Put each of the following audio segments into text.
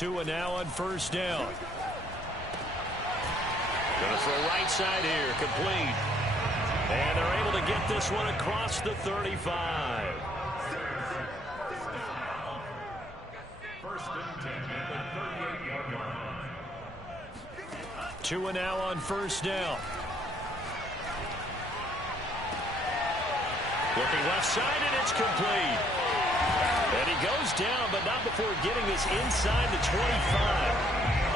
Tua now on first down. Going to throw right side here, complete. And they're able to get this one across the 35. First and 10 at the 38-yard line. Tua now on first down. Looking left side, and it's complete. And he goes down, but not before getting this inside the 25.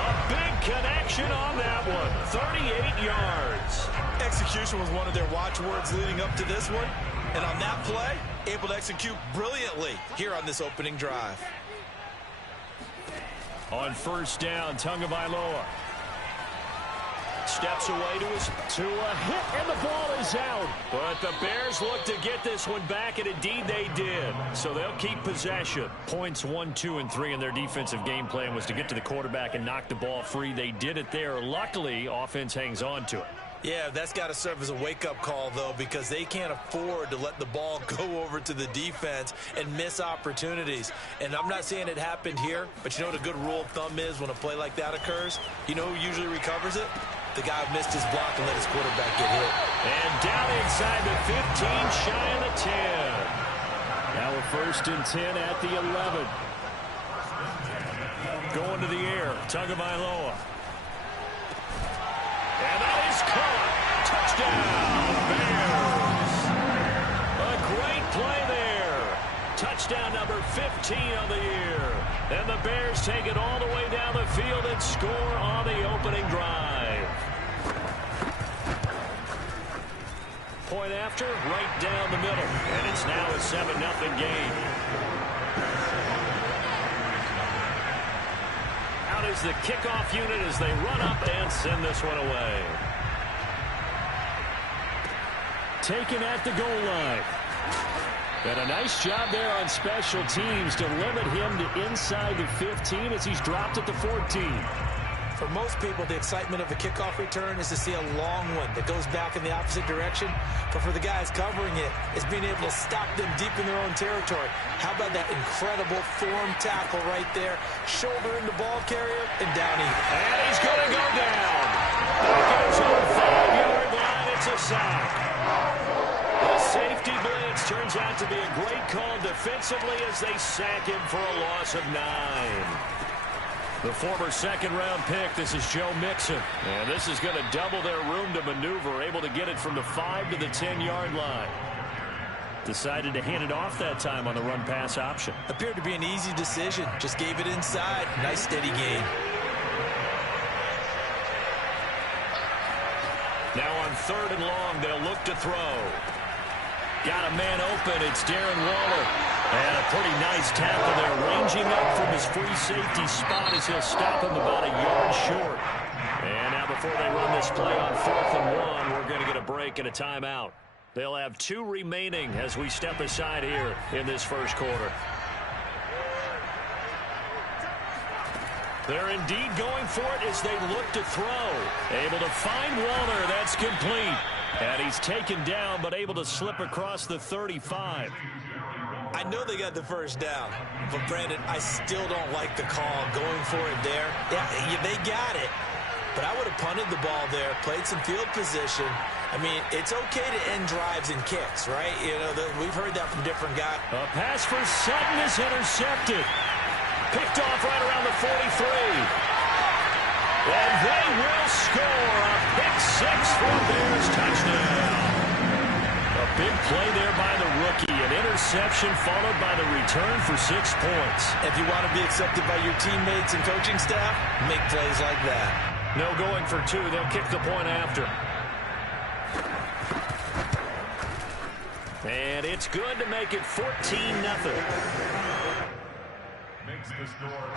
A big connection on that one. 38 yards. Execution was one of their watchwords leading up to this one. And on that play, able to execute brilliantly here on this opening drive. On first down, Tagovailoa steps away to a hit, and the ball is out. But the Bears look to get this one back, and indeed they did. So they'll keep possession. Points 1, 2, and 3 in their defensive game plan was to get to the quarterback and knock the ball free. They did it there. Luckily, offense hangs on to it. Yeah, that's got to serve as a wake-up call, though, because they can't afford to let the ball go over to the defense and miss opportunities. And I'm not saying it happened here, but you know what a good rule of thumb is when a play like that occurs? You know who usually recovers it? The guy who missed his block and let his quarterback get hit. And down inside the 15, shy of the 10. Now a first and 10 at the 11. Going to the air, Tagovailoa. And that is caught. Touchdown, Bears. A great play there. Touchdown number 15 on the year. And the Bears take it all the way down the field and score on the opening drive. Point after, right down the middle. And it's now a 7-0 game. Out is the kickoff unit as they run up and send this one away. Taken at the goal line. And a nice job there on special teams to limit him to inside the 15 as he's dropped at the 14. For most people, the excitement of a kickoff return is to see a long one that goes back in the opposite direction. But for the guys covering it, it's being able to stop them deep in their own territory. How about that incredible form tackle right there? Shoulder in the ball carrier, and down he. And he's going to go down. Back at his own 5-yard line, it's a sack. The safety blitz turns out to be a great call defensively as they sack him for a loss of 9. The former second-round pick, this is Joe Mixon. And this is going to double their room to maneuver, able to get it from the 5 to the 10-yard line. Decided to hand it off that time on the run-pass option. Appeared to be an easy decision. Just gave it inside. Nice steady gain. Now on 3rd and long, they'll look to throw. Got a man open. It's Darren Waller. And a pretty nice tackle there, ranging up from his free safety spot as he'll stop him about a yard short. And now before they run this play on 4th and 1, we're going to get a break and a timeout. They'll have 2 remaining as we step aside here in this first quarter. They're indeed going for it as they look to throw. Able to find Waller. That's complete. And he's taken down, but able to slip across the 35. I know they got the first down, but Brandon, I still don't like the call going for it there. Yeah, they got it, but I would have punted the ball there, played some field position. I mean, it's okay to end drives and kicks, right? You know, we've heard that from different guys. A pass for Sutton is intercepted. Picked off right around the 43. And they will score a pick 6 for Bears touchdown. A big play there by the rookie. An interception followed by the return for 6 points. If you want to be accepted by your teammates and coaching staff, make plays like that. No going for 2. They'll kick the point after. And it's good to make it 14-0. Makes the score.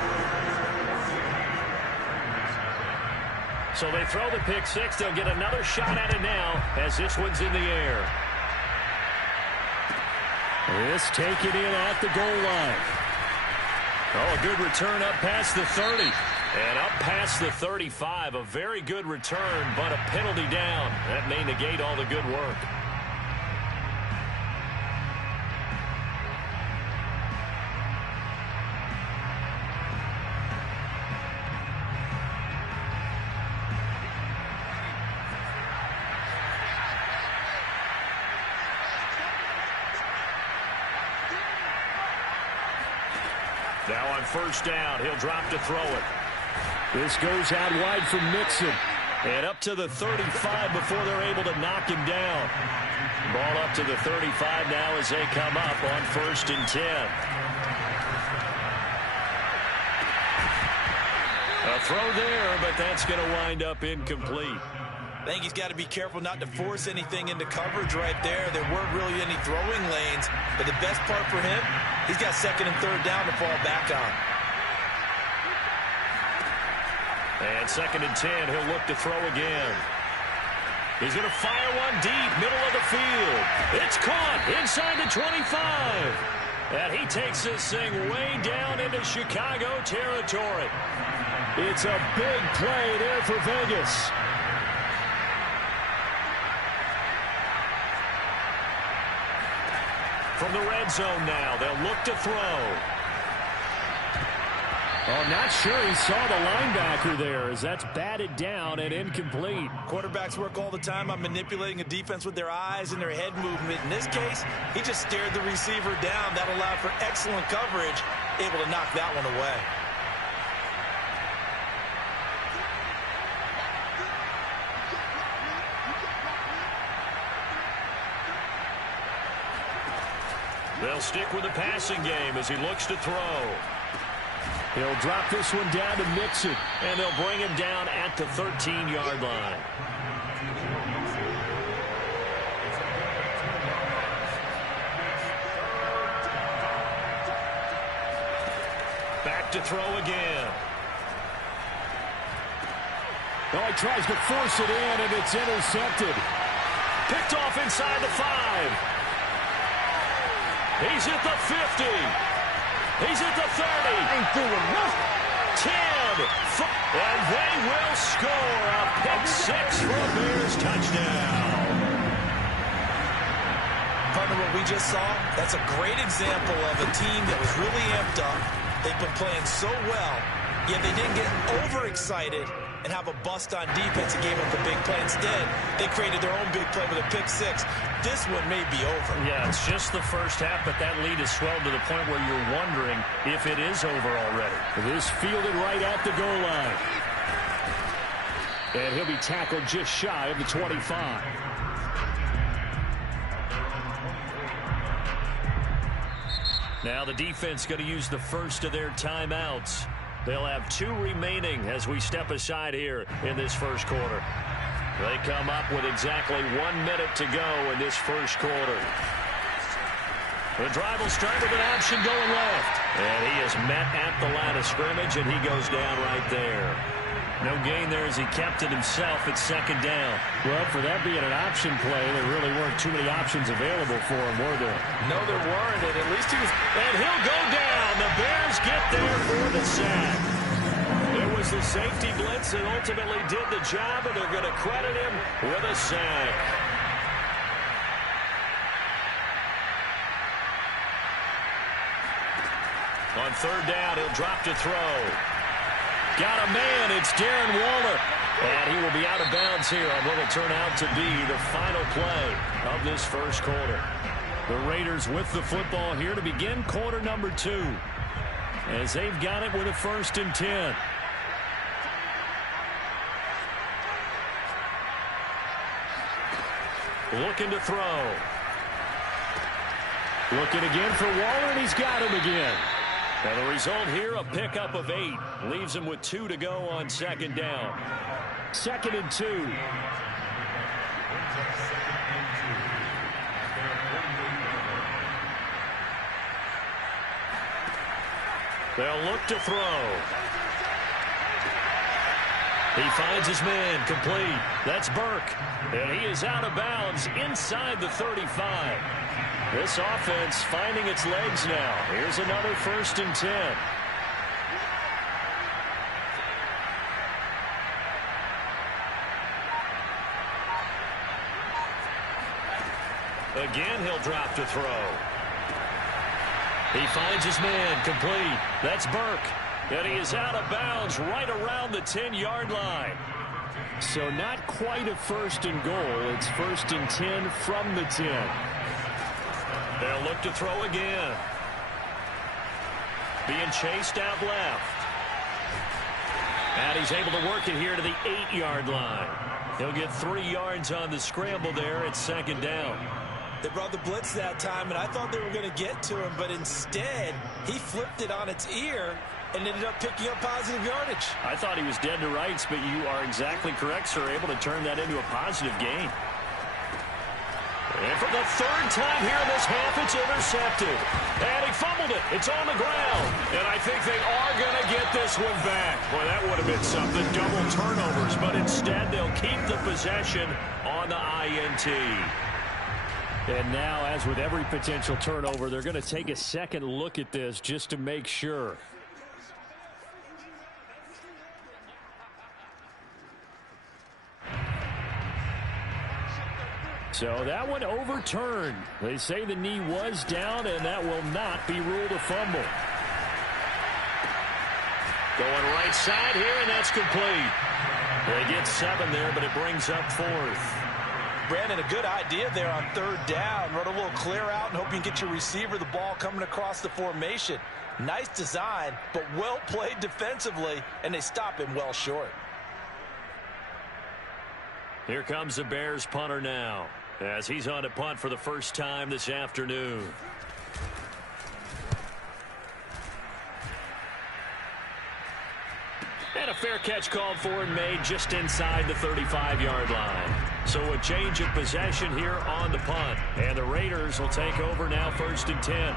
So they throw the pick 6. They'll get another shot at it now as this one's in the air. This taken in at the goal line. Oh, a good return up past the 30. And up past the 35. A very good return, but a penalty down. That may negate all the good work. Now on first down, he'll drop to throw it. This goes out wide from Mixon. And up to the 35 before they're able to knock him down. Ball up to the 35 now as they come up on first and 10. A throw there, but that's going to wind up incomplete. I think he's got to be careful not to force anything into coverage right there. There weren't really any throwing lanes, but the best part for him, he's got second and third down to fall back on. And second and 10, he'll look to throw again. He's going to fire one deep, middle of the field. It's caught inside the 25. And he takes this thing way down into Chicago territory. It's a big play there for Vegas. From the red zone now, they'll look to throw. Oh, not sure he saw the linebacker there as that's batted down and incomplete. Quarterbacks work all the time on manipulating a defense with their eyes and their head movement. In this case, he just stared the receiver down. That allowed for excellent coverage, able to knock that one away. They'll stick with the passing game as he looks to throw. He'll drop this one down to Mixon. And they'll bring him down at the 13-yard line. Back to throw again. Oh, he tries to force it in, and it's intercepted. Picked off inside the 5. He's at the 50. He's at the 30. Ain't doing nothing. 10. And they will score a pick 6 for a Bears touchdown. Partner, what we just saw, that's a great example of a team that was really amped up. They've been playing so well, yet they didn't get overexcited and have a bust on defense and gave up the big play. Instead, they created their own big play with a pick 6. This one may be over. Yeah, it's just the first half, but that lead has swelled to the point where you're wondering if it is over already. This fielded right at the goal line. And he'll be tackled just shy of the 25. Now the defense going to use the first of their timeouts. They'll have 2 remaining as we step aside here in this first quarter. They come up with exactly 1 minute to go in this first quarter. The drive will start with an option going left. And he is met at the line of scrimmage, and he goes down right there. No gain there as he kept it himself at second down. Well, for that being an option play, there really weren't too many options available for him, were there? No, there weren't, and at least he was... And he'll go down. The Bears get there for the sack. It was the safety blitz that ultimately did the job, and they're going to credit him with a sack. On third down, he'll drop to throw. Got a man. It's Darren Waller. And he will be out of bounds here on what will turn out to be the final play of this first quarter. The Raiders with the football here to begin quarter number 2. As they've got it with a 1st and 10. Looking to throw. Looking again for Waller, and he's got him again. And the result here, a pickup of 8. Leaves him with 2 to go on second down. 2nd and 2. They'll look to throw. He finds his man complete. That's Burke. And he is out of bounds inside the 35. This offense finding its legs now. Here's another 1st and 10. Again, he'll drop to throw. He finds his man complete. That's Burke. And he is out of bounds right around the 10-yard line. So not quite a 1st and goal. It's 1st and 10 from the 10. They'll look to throw again. being chased out left. And he's able to work it here to the 8-yard line. He'll get 3 yards on the scramble there at second down. They brought the blitz that time, and I thought they were going to get to him, but instead he flipped it on its ear and ended up picking up positive yardage. I thought he was dead to rights, but you are exactly correct, sir, able to turn that into a positive gain. And for the 3rd time here in this half, it's intercepted. And he fumbled it. It's on the ground. And I think they are going to get this one back. Boy, that would have been something. Double turnovers. But instead, they'll keep the possession on the INT. And now, as with every potential turnover, they're going to take a second look at this just to make sure. So that one overturned. They say the knee was down, and that will not be ruled a fumble. Going right side here, and that's complete. They get 7 there, but it brings up 4th. Brandon, a good idea there on 3rd down. Run a little clear out and hope you can get your receiver the ball coming across the formation. Nice design, but well played defensively, and they stop him well short. Here comes the Bears punter now, as he's on a punt for the first time this afternoon. And a fair catch called for and made just inside the 35-yard line. So a change of possession here on the punt. And the Raiders will take over now 1st and 10.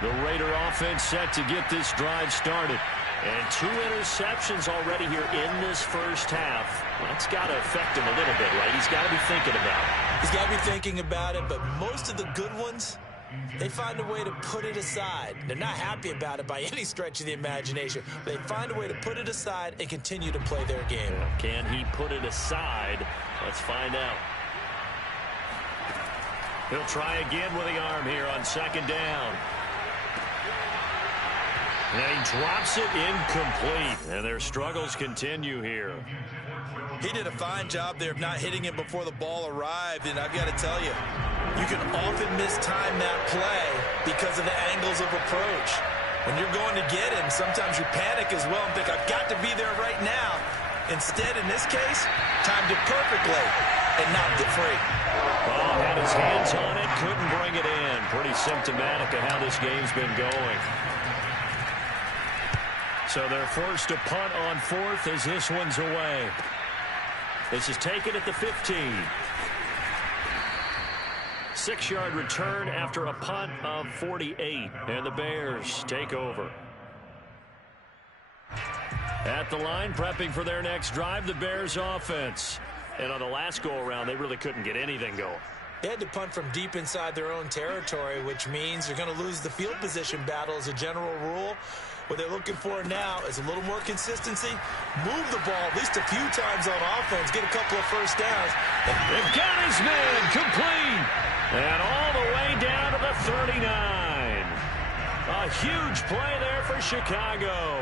The Raider offense set to get this drive started. And 2 interceptions already here in this first half. That's got to affect him a little bit, right? He's got to be thinking about it. He's got to be thinking about it, but most of the good ones, they find a way to put it aside. They're not happy about it by any stretch of the imagination. They find a way to put it aside and continue to play their game. Can he put it aside? Let's find out. He'll try again with the arm here on 2nd down. And he drops it incomplete. And their struggles continue here. He did a fine job there of not hitting him before the ball arrived. And I've got to tell you, you can often mistime that play because of the angles of approach. When you're going to get it, and sometimes you panic as well and think, I've got to be there right now. Instead, in this case, timed it perfectly and knocked it free. Oh, had his hands on it, couldn't bring it in. Pretty symptomatic of how this game's been going. So they're forced to punt on 4th as this one's away. This is taken at the 15. 6-yard return after a punt of 48. And the Bears take over. At the line, prepping for their next drive, the Bears offense. And on the last go-around, they really couldn't get anything going. They had to punt from deep inside their own territory, which means you're going to lose the field position battle as a general rule. What they're looking for now is a little more consistency. Move the ball at least a few times on offense. Get a couple of first downs. They've got his man complete. And all the way down to the 39. A huge play there for Chicago.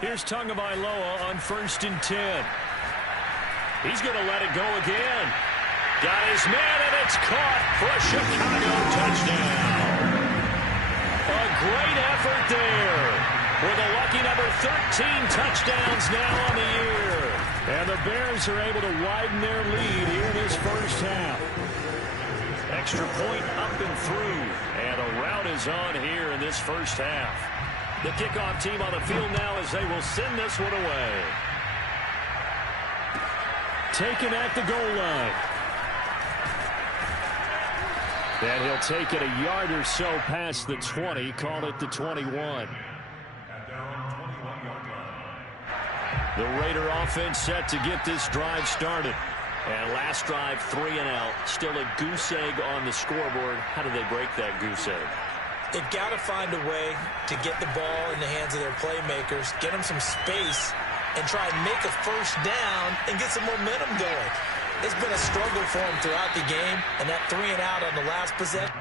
Here's Tagovailoa on 1st and 10. He's going to let it go again. Got his man, and it's caught for a Chicago touchdown. A great effort there with a lucky number 13 touchdowns now on the year. And the Bears are able to widen their lead here in this first half. Extra point up and through. And a rout is on here in this first half. The kickoff team on the field now as they will send this one away. Taken at the goal line. And he'll take it a yard or so past the 20, call it the 21. The Raider offense set to get this drive started. And last drive, 3 and out. Still a goose egg on the scoreboard. How do they break that goose egg? They've got to find a way to get the ball in the hands of their playmakers, get them some space, and try and make a first down and get some momentum going. It's been a struggle for them throughout the game, and that 3 and out on the last possession.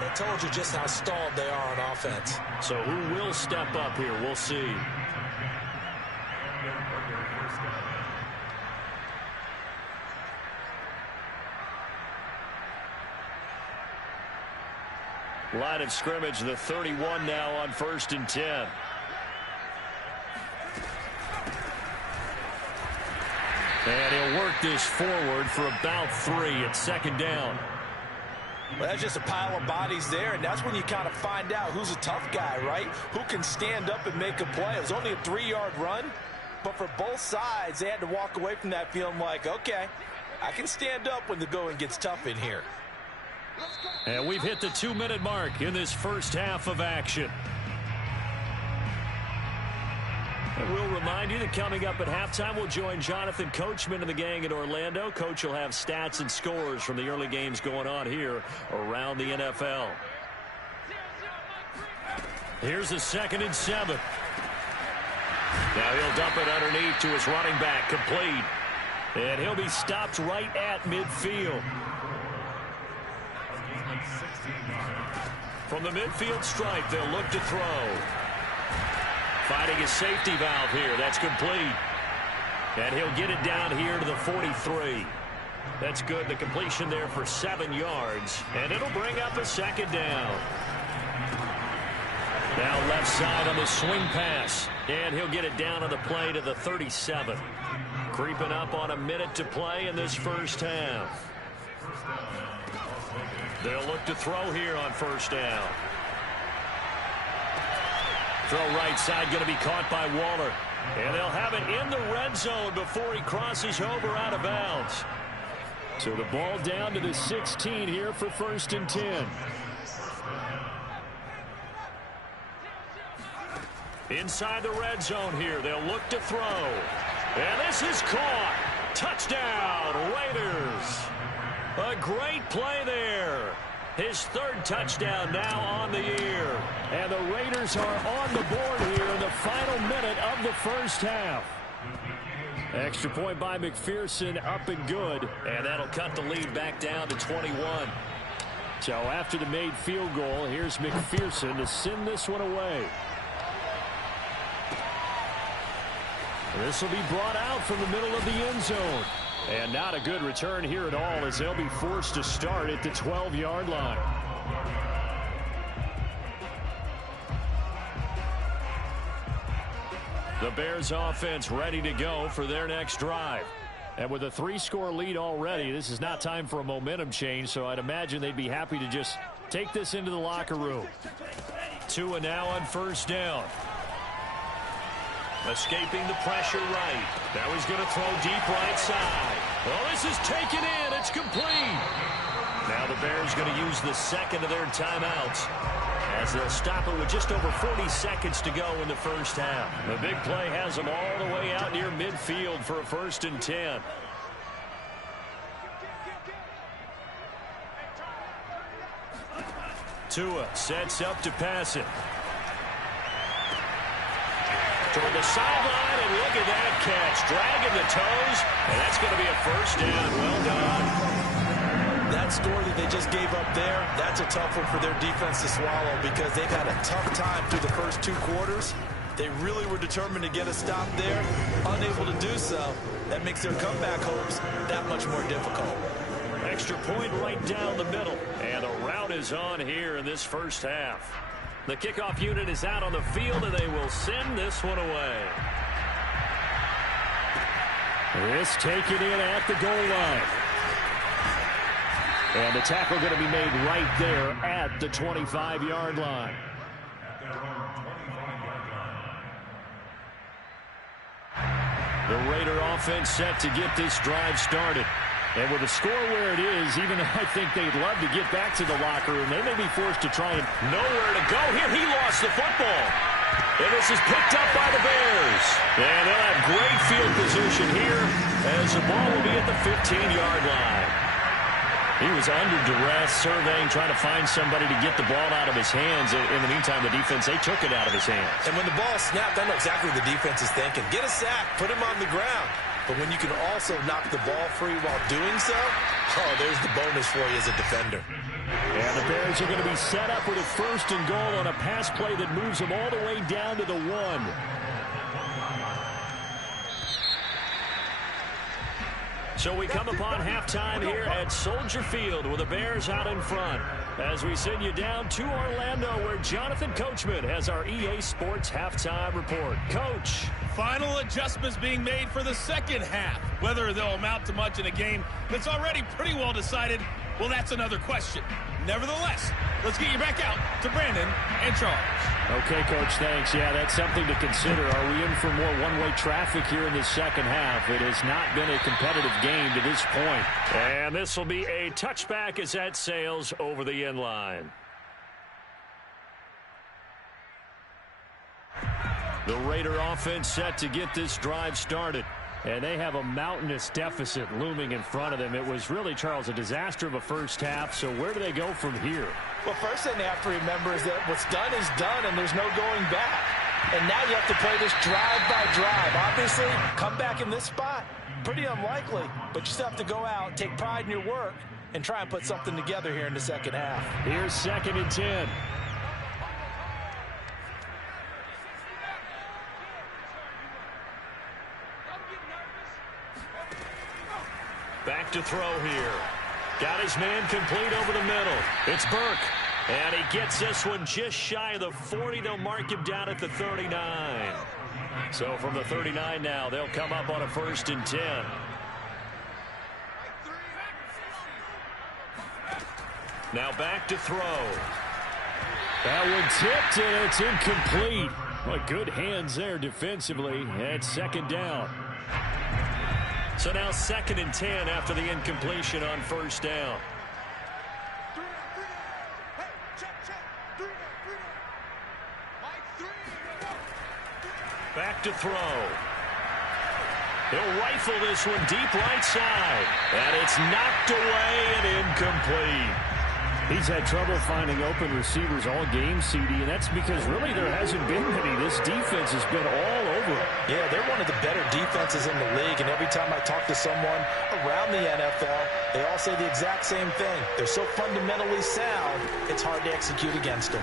That told you just how stalled they are on offense. So who will step up here? We'll see. Line of scrimmage, the 31 now on 1st and 10. And he'll work this forward for about 3 at 2nd down. Well, that's just a pile of bodies there, and that's when you kind of find out who's a tough guy, right? Who can stand up and make a play. It was only a 3-yard run, but for both sides, they had to walk away from that feeling like, okay, I can stand up when the going gets tough in here. And we've hit the 2-minute mark in this first half of action. And we'll remind you that coming up at halftime, we'll join Jonathan Coachman and the gang in Orlando. Coach will have stats and scores from the early games going on here around the NFL. Here's a 2nd and 7. Now he'll dump it underneath to his running back, complete. And he'll be stopped right at midfield. From the midfield stripe, they'll look to throw. Finding his safety valve here. That's complete. And he'll get it down here to the 43. That's good. The completion there for 7 yards. And it'll bring up a 2nd down. Now left side on the swing pass. And he'll get it down on the play to the 37. Creeping up on a minute to play in this first half. They'll look to throw here on 1st down. Throw right side going to be caught by Waller. And they'll have it in the red zone before he crosses over out of bounds. So the ball down to the 16 here for 1st and 10. Inside the red zone here. They'll look to throw. And this is caught. Touchdown, Raiders. A great play there. His 3rd touchdown now on the year. And the Raiders are on the board here in the final minute of the first half. Extra point by McPherson, up and good. And that'll cut the lead back down to 21. So after the made field goal, here's McPherson to send this one away. This will be brought out from the middle of the end zone. And not a good return here at all, as they'll be forced to start at the 12-yard line. The Bears offense ready to go for their next drive. And with a 3-score lead already, this is not time for a momentum change, so I'd imagine they'd be happy to just take this into the locker room. Tua now on 1st down. Escaping the pressure right. Now he's going to throw deep right side. Well, this is taken in. It's complete. Now the Bears going to use the 2nd of their timeouts, as they'll stop it with just over 40 seconds to go in the first half. The big play has them all the way out near midfield for a 1st and 10. Tua sets up to pass it. Toward the sideline, and look at that catch. Dragging the toes, and that's going to be a 1st down. Well done. That score that they just gave up there, that's a tough one for their defense to swallow, because they've had a tough time through the first 2 quarters. They really were determined to get a stop there. Unable to do so, that makes their comeback hopes that much more difficult. Extra point right down the middle, and the route is on here in this first half. The kickoff unit is out on the field, and they will send this one away. This taken in at the goal line. And the tackle going to be made right there at the 25-yard line. The Raider offense set to get this drive started. And with the score where it is, even though I think they'd love to get back to the locker room, they may be forced to try and nowhere to go here. He lost the football. And this is picked up by the Bears. And they'll have great field position here, as the ball will be at the 15-yard line. He was under duress, surveying, trying to find somebody to get the ball out of his hands. In the meantime, the defense, they took it out of his hands. And when the ball snapped, I know exactly what the defense is thinking. Get a sack, put him on the ground. But when you can also knock the ball free while doing so, oh, there's the bonus for you as a defender. And the Bears are going to be set up with a 1st and goal on a pass play that moves them all the way down to the 1. So we come upon halftime here at Soldier Field with the Bears out in front. As we send you down to Orlando, where Jonathan Coachman has our EA Sports halftime report. Coach. Final adjustments being made for the second half. Whether they'll amount to much in a game that's already pretty well decided, well, that's another question. Nevertheless, let's get you back out to Brandon and Charles. Okay, Coach, thanks. Yeah, that's something to consider. Are we in for more one-way traffic here in the second half? It has not been a competitive game to this point. And this will be a touchback as that sails over the end line. The Raider offense set to get this drive started. And they have a mountainous deficit looming in front of them. It was really, Charles, a disaster of a first half. So where do they go from here? Well, first thing they have to remember is that what's done is done, and there's no going back. And now you have to play this drive by drive. Obviously, come back in this spot, pretty unlikely. But you still have to go out, take pride in your work, and try and put something together here in the second half. Here's 2nd and 10. Back to throw here. Got his man complete over the middle. It's Burke. And he gets this one just shy of the 40. They'll mark him down at the 39. So from the 39 now, they'll come up on a 1st and 10. Now back to throw. That one tipped, and it's incomplete. Well, good hands there defensively. And 2nd down. So now 2nd and 10 after the incompletion on 1st down. Back to throw. He'll rifle this one deep right side. And it's knocked away and incomplete. He's had trouble finding open receivers all game, CD, and that's because really there hasn't been many. This defense has been all over it. Yeah, they're one of the better defenses in the league, and every time I talk to someone around the NFL, they all say the exact same thing. They're so fundamentally sound, it's hard to execute against them.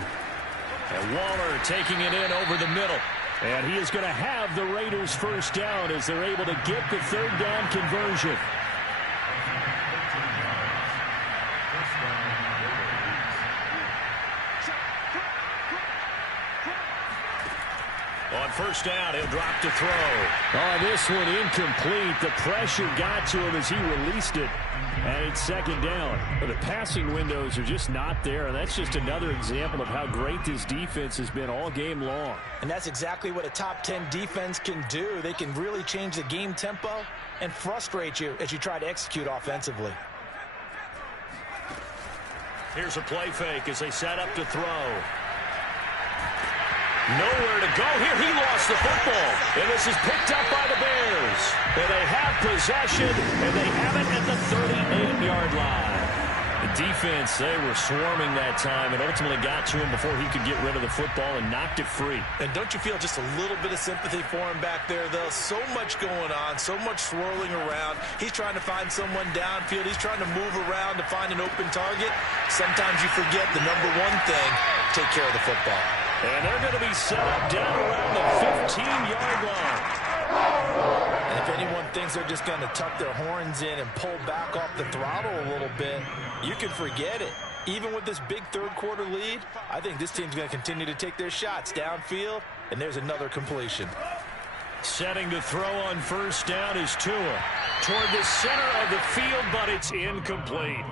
And Waller taking it in over the middle. And he is going to have the Raiders' 1st down as they're able to get the 3rd down conversion. On 1st down, he'll drop to throw. Oh, this one incomplete. The pressure got to him as he released it. And it's 2nd down. But the passing windows are just not there. And that's just another example of how great this defense has been all game long. And that's exactly what a top 10 defense can do. They can really change the game tempo and frustrate you as you try to execute offensively. Here's a play fake as they set up to throw. Nowhere to go here. He lost the football. And this is picked up by the Bears. And they have possession, and they have it at the 38-yard line. The defense, they were swarming that time and ultimately got to him before he could get rid of the football and knocked it free. And don't you feel just a little bit of sympathy for him back there, though? So much going on, so much swirling around. He's trying to find someone downfield. He's trying to move around to find an open target. Sometimes you forget the number one thing, take care of the football. And they're going to be set up down around the 15-yard line. And if anyone thinks they're just going to tuck their horns in and pull back off the throttle a little bit, you can forget it. Even with this big third-quarter lead, I think this team's going to continue to take their shots downfield, and there's another completion. Setting to throw on 1st down is Tua. Toward the center of the field, but it's incomplete.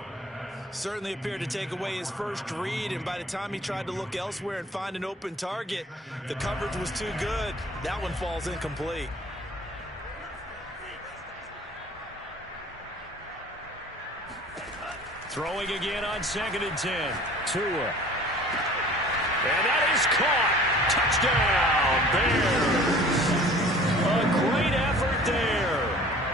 Certainly appeared to take away his first read, and by the time he tried to look elsewhere and find an open target, the coverage was too good. That one falls incomplete. Throwing again on 2nd and 10. Tua. And that is caught. Touchdown, Bears. A great effort there.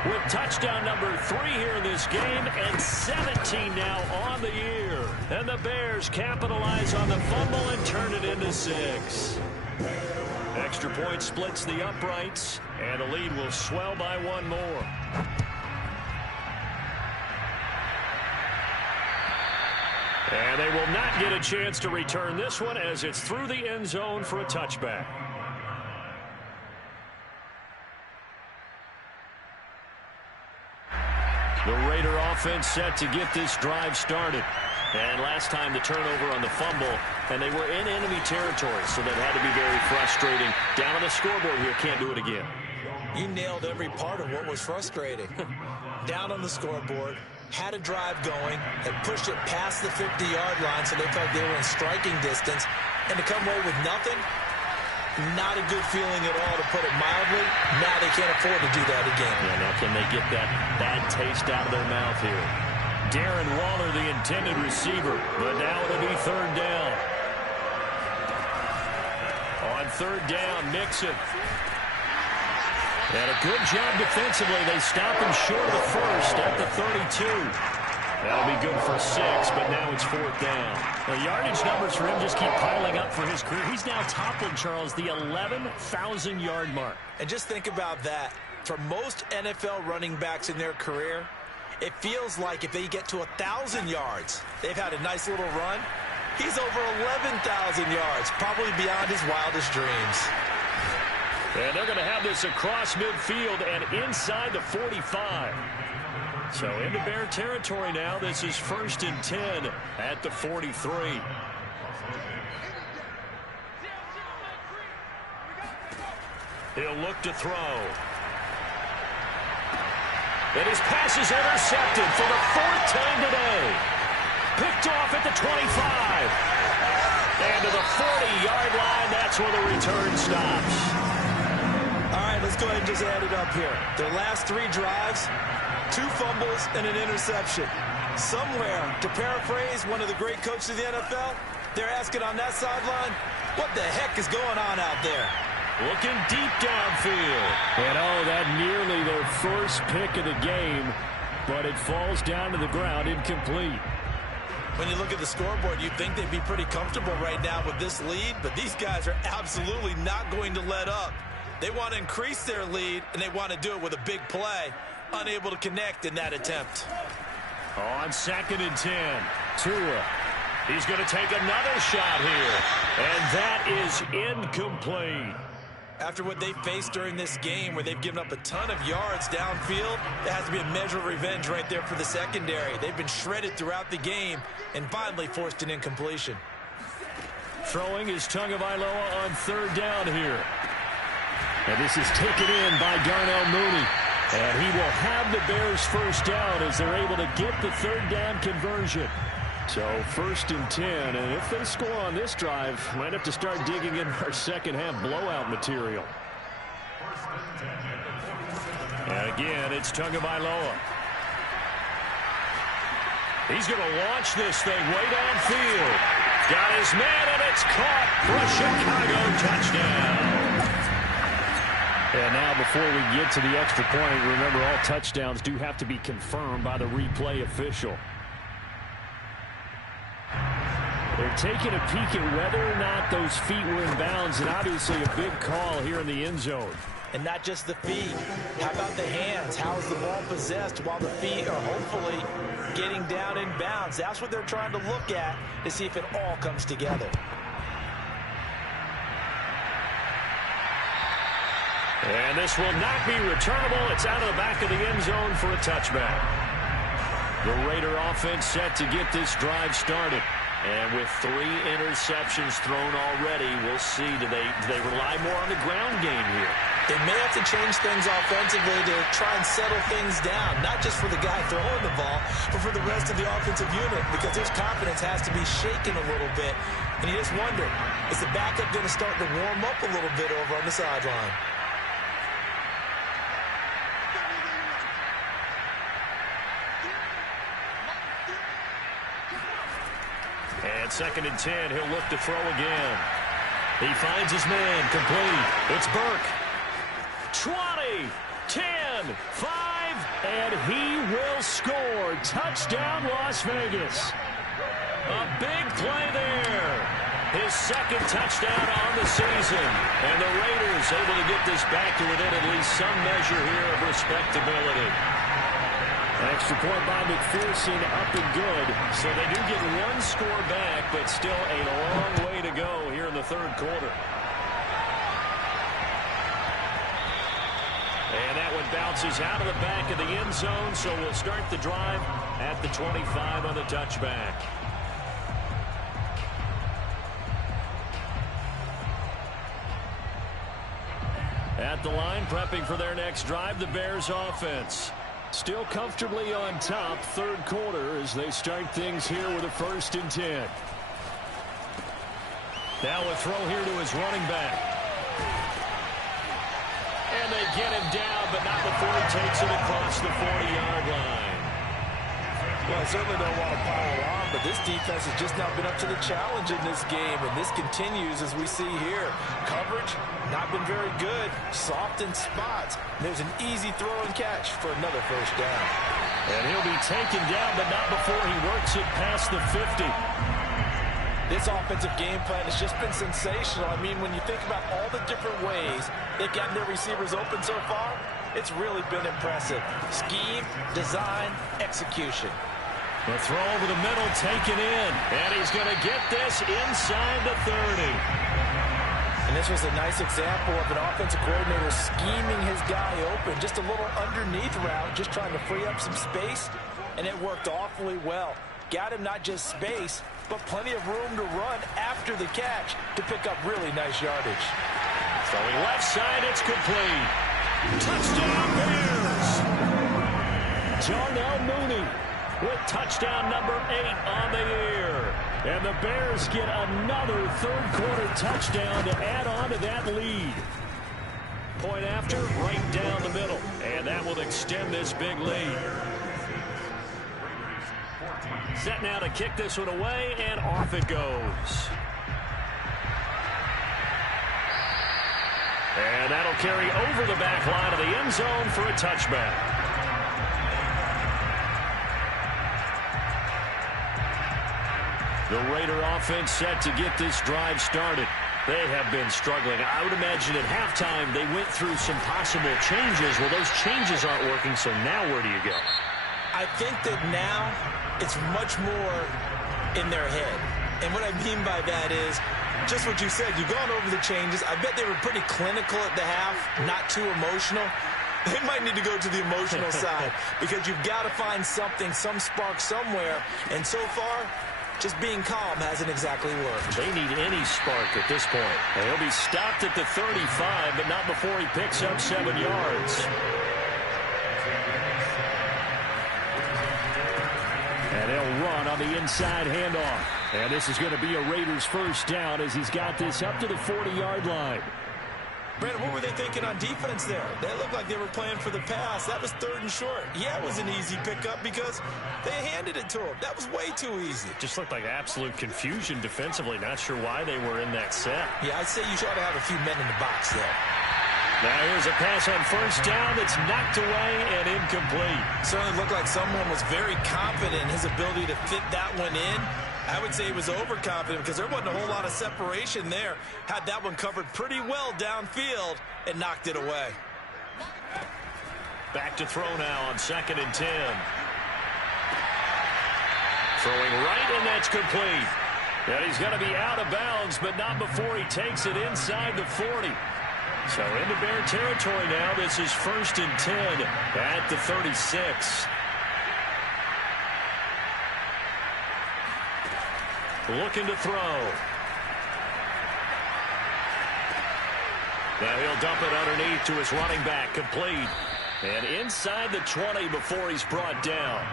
With touchdown number 3 here in this game and 17 now on the year. And the Bears capitalize on the fumble and turn it into 6. Extra point splits the uprights, and the lead will swell by 1 more. And they will not get a chance to return this one as it's through the end zone for a touchback. The Raider offense set to get this drive started. And last time the turnover on the fumble, and they were in enemy territory, so that had to be very frustrating. Down on the scoreboard here, can't do it again. You nailed every part of what was frustrating. Down on the scoreboard, had a drive going, had pushed it past the 50-yard line, so they felt they were in striking distance, and to come away with nothing, not a good feeling at all, to put it mildly. Now they can't afford to do that again. Yeah, now can they get that bad taste out of their mouth here? Darren Waller, the intended receiver, but now it'll be third down. On third down, Mixon. And a good job defensively. They stop him short of the first at the 32. That'll be good for 6, but now it's fourth down. The yardage numbers for him just keep piling up for his career. He's now toppling, Charles, the 11,000-yard mark. And just think about that. For most NFL running backs in their career, it feels like if they get to 1,000 yards, they've had a nice little run. He's over 11,000 yards, probably beyond his wildest dreams. And they're going to have this across midfield and inside the 45. So into Bear territory now. This is 1st and 10 at the 43. He'll look to throw. And his pass is intercepted for the 4th time today. Picked off at the 25. And to the 40-yard line, that's where the return stops. All right, let's go ahead and just add it up here. Their last 3 drives, 2 fumbles and an interception. Somewhere, to paraphrase one of the great coaches of the NFL, they're asking on that sideline, what the heck is going on out there? Looking deep downfield. And that nearly their first pick of the game, but it falls down to the ground incomplete. When you look at the scoreboard, you'd think they'd be pretty comfortable right now with this lead, but these guys are absolutely not going to let up. They want to increase their lead, and they want to do it with a big play. Unable to connect in that attempt. On 2nd and 10, Tua. He's going to take another shot here, and that is incomplete. After what they faced during this game, where they've given up a ton of yards downfield, there has to be a measure of revenge right there for the secondary. They've been shredded throughout the game and finally forced an incompletion. Throwing is Tagovailoa on 3rd down here. And this is taken in by Darnell Mooney. And he will have the Bears first down as they're able to get the 3rd down conversion. So 1st and 10, and if they score on this drive, might have to start digging in our second half blowout material. And again, it's Tagovailoa. He's going to launch this thing way downfield. Got his man, and it's caught for a Chicago touchdown. And now before we get to the extra point, remember all touchdowns do have to be confirmed by the replay official. They're taking a peek at whether or not those feet were in bounds, and obviously a big call here in the end zone. And not just the feet. How about the hands? How is the ball possessed while the feet are hopefully getting down in bounds? That's what they're trying to look at to see if it all comes together. And this will not be returnable. It's out of the back of the end zone for a touchback. The Raider offense set to get this drive started. And with 3 interceptions thrown already, we'll see. Do they rely more on the ground game here? They may have to change things offensively to try and settle things down, not just for the guy throwing the ball, but for the rest of the offensive unit, because his confidence has to be shaken a little bit. And you just wonder, is the backup going to start to warm up a little bit over on the sideline? And 2nd and 10, he'll look to throw again. He finds his man, complete. It's Burke. 20, 10, 5, and he will score. Touchdown, Las Vegas. A big play there. His 2nd touchdown on the season. And the Raiders able to get this back to within at least some measure here of respectability. Extra point by McPherson, up and good. So they do get one score back, but still a long way to go here in the third quarter. And that one bounces out of the back of the end zone, so we'll start the drive at the 25 on the touchback. At the line, prepping for their next drive, the Bears offense. Still comfortably on top, third quarter, as they start things here with a 1st and 10. Now a throw here to his running back. And they get him down, but not before he takes it across the 40-yard line. Well, I certainly don't want to pile on, but this defense has just not been up to the challenge in this game, and this continues as we see here. Coverage, not been very good. Soft in spots. There's an easy throw and catch for another 1st down. And he'll be taken down, but not before he works it past the 50. This offensive game plan has just been sensational. I mean, when you think about all the different ways they've gotten their receivers open so far, it's really been impressive. Scheme, design, execution. The throw over the middle, taken in. And he's going to get this inside the 30. And this was a nice example of an offensive coordinator scheming his guy open. Just a little underneath route, just trying to free up some space. And it worked awfully well. Got him not just space, but plenty of room to run after the catch to pick up really nice yardage. Throwing left side, it's complete. Touchdown Bears! Darnell Mooney with touchdown number 8 on the year. And the Bears get another third quarter touchdown to add on to that lead. Point after, right down the middle. And that will extend this big lead. Set now to kick this one away, and off it goes. And that'll carry over the back line of the end zone for a touchback. The Raider offense set to get this drive started. They have been struggling. I would imagine at halftime they went through some possible changes. Well, those changes aren't working, so now where do you go? I think that now it's much more in their head. And what I mean by that is just what you said. You've gone over the changes. I bet they were pretty clinical at the half, not too emotional. They might need to go to the emotional side because you've got to find something, some spark somewhere. And so far, just being calm hasn't exactly worked. They need any spark at this point. And he'll be stopped at the 35, but not before he picks up 7 yards. And he'll run on the inside handoff. And this is going to be a Raiders 1st down as he's got this up to the 40-yard line. Brandon, what were they thinking on defense there? They looked like they were playing for the pass. That was 3rd and short. Yeah, it was an easy pickup because they handed it to him. That was way too easy. Just looked like absolute confusion defensively. Not sure why they were in that set. Yeah, I'd say you ought to have a few men in the box there. Now here's a pass on 1st down that's knocked away and incomplete. Certainly looked like someone was very confident in his ability to fit that one in. I would say he was overconfident because there wasn't a whole lot of separation there. Had that one covered pretty well downfield and knocked it away. Back to throw now on 2nd and 10. Throwing right, and that's complete. And he's going to be out of bounds, but not before he takes it inside the 40. So into Bear territory now. This is 1st and 10 at the 36. Looking to throw. Now he'll dump it underneath to his running back, complete. And inside the 20 before he's brought down.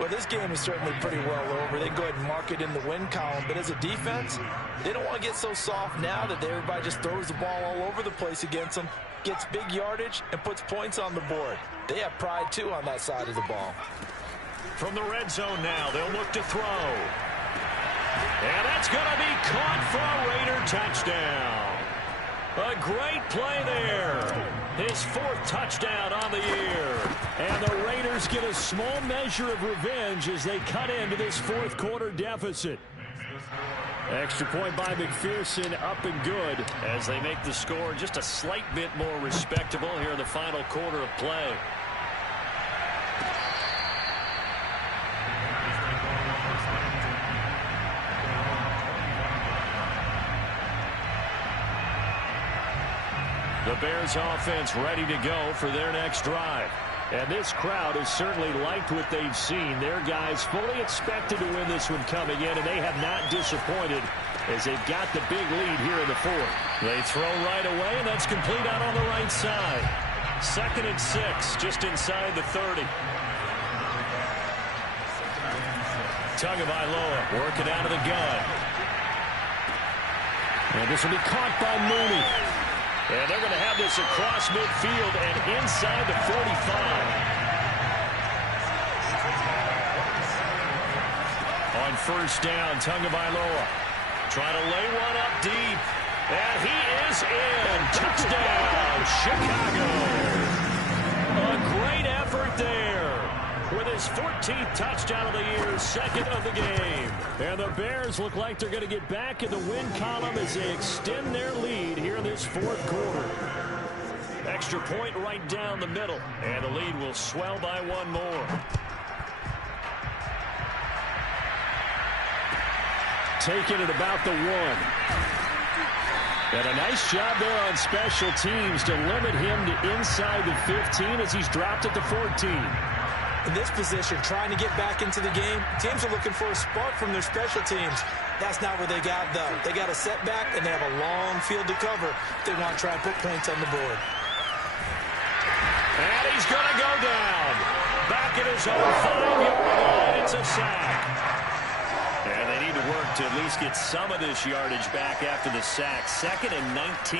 Well, this game is certainly pretty well over. They can go ahead and mark it in the win column. But as a defense, they don't want to get so soft now that everybody just throws the ball all over the place against them, gets big yardage, and puts points on the board. They have pride, too, on that side of the ball. From the red zone now, they'll look to throw. And that's going to be caught for a Raider touchdown. A great play there. His 4th touchdown on the year. And the Raiders get a small measure of revenge as they cut into this 4th quarter deficit. Extra point by McPherson, up and good as they make the score just a slight bit more respectable here in the final quarter of play. Bears offense ready to go for their next drive. And this crowd has certainly liked what they've seen. Their guys fully expected to win this one coming in, and they have not disappointed as they've got the big lead here in the fourth. They throw right away, and that's complete out on the right side. 2nd and 6, just inside the 30. Tagovailoa working out of the gun. And this will be caught by Mooney. And they're going to have this across midfield and inside the 45. On 1st down, Tagovailoa trying to lay one up deep. And he is in. Touchdown, Chicago. A great effort there with his 14th touchdown of the year, 2nd of the game. And the Bears look like they're going to get back in the win column as they extend their lead here in this 4th quarter. Extra point right down the middle, and the lead will swell by 1 more. Taking it about the 1. And a nice job there on special teams to limit him to inside the 15 as he's dropped at the 14. In this position, trying to get back into the game, teams are looking for a spark from their special teams. That's not what they got, though. They got a setback, and they have a long field to cover if they want to try and put points on the board. And he's going to go down. Back at his own 5-yard line. It's a sack. And they need to work to at least get some of this yardage back after the sack. 2nd and 19.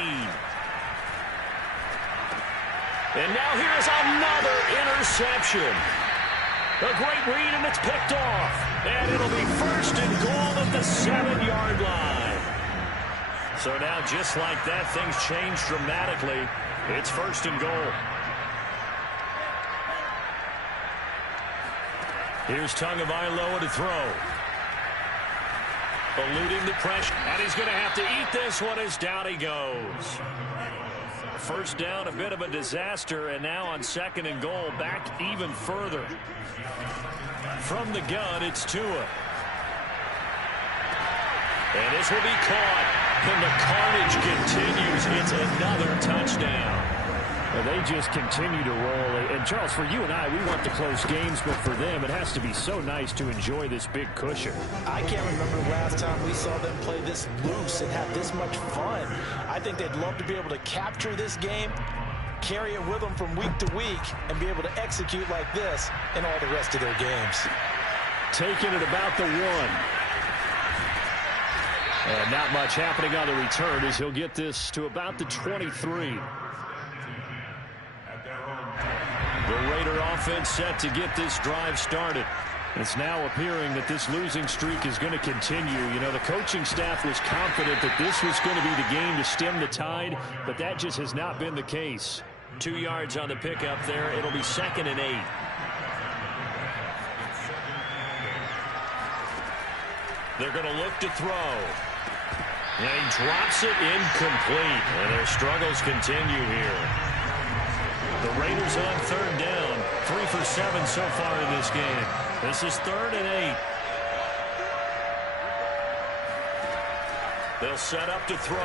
And now here's another interception. A great read, and it's picked off. And it'll be 1st and goal at the 7-yard line. So now, just like that, things change dramatically. It's 1st and goal. Here's Tagovailoa to throw. Eluding the pressure. And he's going to have to eat this one as down he goes. 1st down, a bit of a disaster, and now on 2nd and goal, back even further. From the gun, it's Tua. And this will be caught. And the carnage continues. It's another touchdown. Well, they just continue to roll. And, Charles, for you and I, we want the close games, but for them, it has to be so nice to enjoy this big cushion. I can't remember the last time we saw them play this loose and have this much fun. I think they'd love to be able to capture this game, carry it with them from week to week, and be able to execute like this in all the rest of their games. Taking it about the 1. And not much happening on the return as he'll get this to about the 23. The Raider offense set to get this drive started. It's now appearing that this losing streak is going to continue. You know, the coaching staff was confident that this was going to be the game to stem the tide, but that just has not been the case. 2 yards on the pickup there. It'll be 2nd and 8. They're going to look to throw. And he drops it incomplete. And their struggles continue here. The Raiders on 3rd down. 3 for 7 so far in this game. This is 3rd and 8. They'll set up to throw.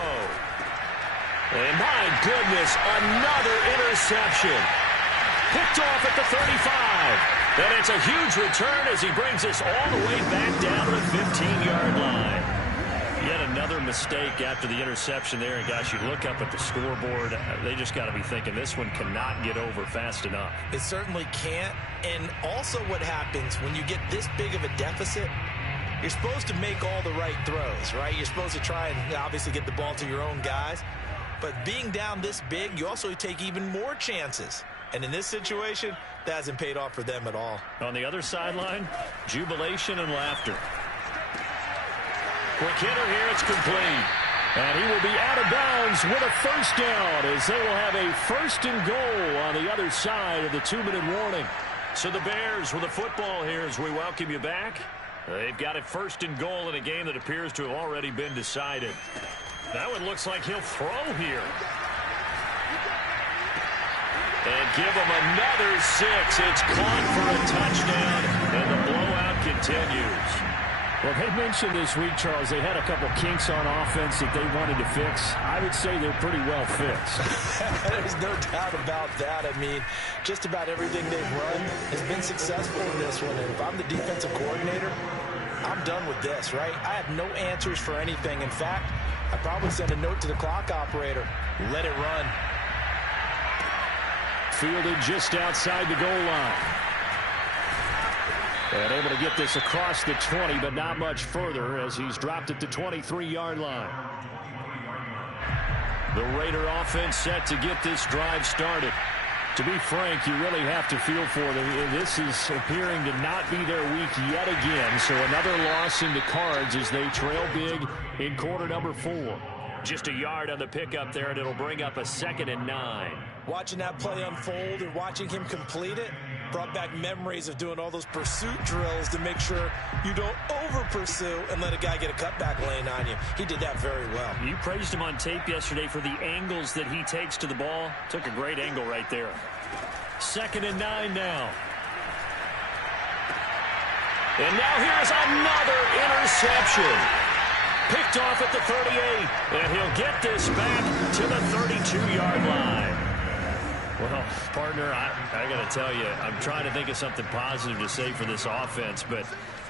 And my goodness, another interception. Picked off at the 35. And it's a huge return as he brings us all the way back down to the 15-yard line. Yet another mistake after the interception there. And, gosh, you look up at the scoreboard, they just got to be thinking this one cannot get over fast enough. It certainly can't. And also what happens when you get this big of a deficit, you're supposed to make all the right throws, right? You're supposed to try and obviously get the ball to your own guys. But being down this big, you also take even more chances. And in this situation, that hasn't paid off for them at all. On the other sideline, jubilation and laughter. Quick hitter here, it's complete. And he will be out of bounds with a 1st down as they will have a 1st and goal on the other side of the 2-minute warning. So the Bears with the football here as we welcome you back. They've got a 1st and goal in a game that appears to have already been decided. That one looks like he'll throw here. And give him another 6. It's caught for a touchdown, and the blowout continues. Well, they mentioned this week, Charles, they had a couple kinks on offense that they wanted to fix. I would say they're pretty well fixed. There's no doubt about that. I mean, just about everything they've run has been successful in this one. And if I'm the defensive coordinator, I'm done with this, right? I have no answers for anything. In fact, I'd probably send a note to the clock operator. Let it run. Fielded just outside the goal line. And able to get this across the 20, but not much further as he's dropped it to 23-yard line. The Raider offense set to get this drive started. To be frank, you really have to feel for them. This is appearing to not be their week yet again. So another loss in the cards as they trail big in quarter number 4. Just a yard on the pickup there, and it'll bring up a 2nd and 9. Watching that play unfold and watching him complete it brought back memories of doing all those pursuit drills to make sure you don't over-pursue and let a guy get a cutback lane on you. He did that very well. You praised him on tape yesterday for the angles that he takes to the ball. Took a great angle right there. 2nd and 9 now. And now here's another interception. Picked off at the 38. And he'll get this back to the 32-yard line. Well, partner, I got to tell you, I'm trying to think of something positive to say for this offense, but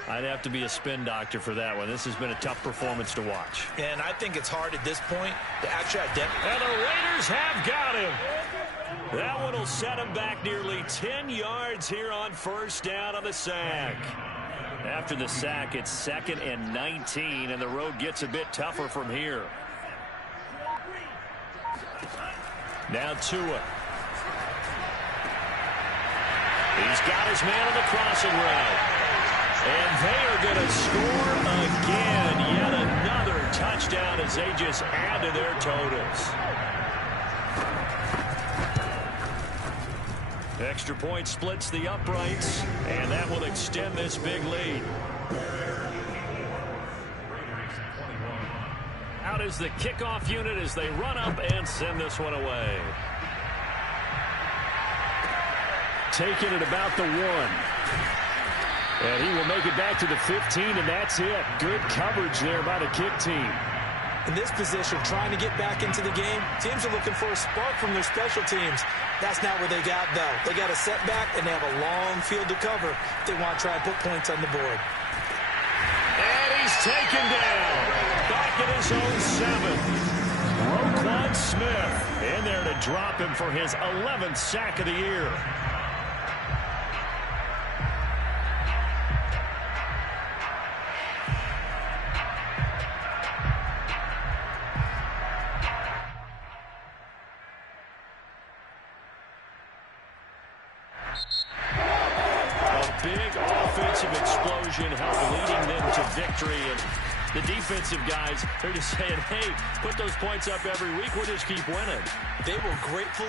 I'd have to be a spin doctor for that one. This has been a tough performance to watch. And I think it's hard at this point to actually identify. And the Raiders have got him. That one will set him back nearly 10 yards here on first down on the sack. After the sack, it's 2nd and 19, and the road gets a bit tougher from here. Now Tua. He's got his man on the crossing route. And they are going to score again. Yet another touchdown as they just add to their totals. Extra point splits the uprights, and that will extend this big lead. Out is the kickoff unit as they run up and send this one away. Taking it about the 1. And he will make it back to the 15, and that's it. Good coverage there by the kick team. In this position, trying to get back into the game, teams are looking for a spark from their special teams. That's not what they got, though. They got a setback, and they have a long field to cover if they want to try and put points on the board. And he's taken down. Back at his own 7. Roquan Smith in there to drop him for his 11th sack of the year. A big offensive explosion helped leading them to victory. And the defensive guys, they're just saying, hey, put those points up every week. We'll just keep winning. They were grateful.